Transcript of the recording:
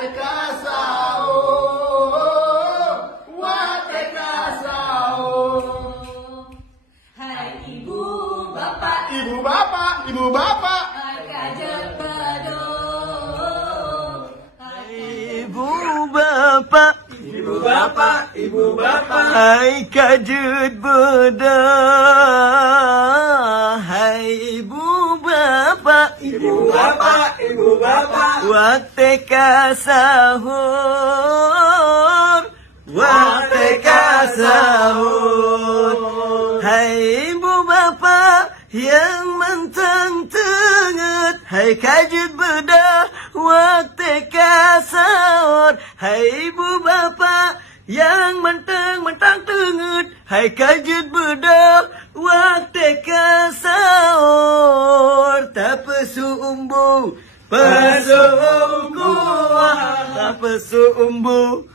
teka sahur, teka sahur. Hai ibu bapak, Ibu bapak, ibu bapak. kajat beduk. Ibu bapak, Ibu bapak, ibu bapak. hai kajut bedah. Hai ibu bapak, Ibu bapak, ibu bapak. waktu sahur, waktu sahur. Hai ibu bapak yang mentang tenget, hai kajut bedah waktu sahur. Hai ibu bapak yang mentang tenget, hai kajut bedah waktu sahur. Tak pesumbu, pesumbu, tak pesumbu,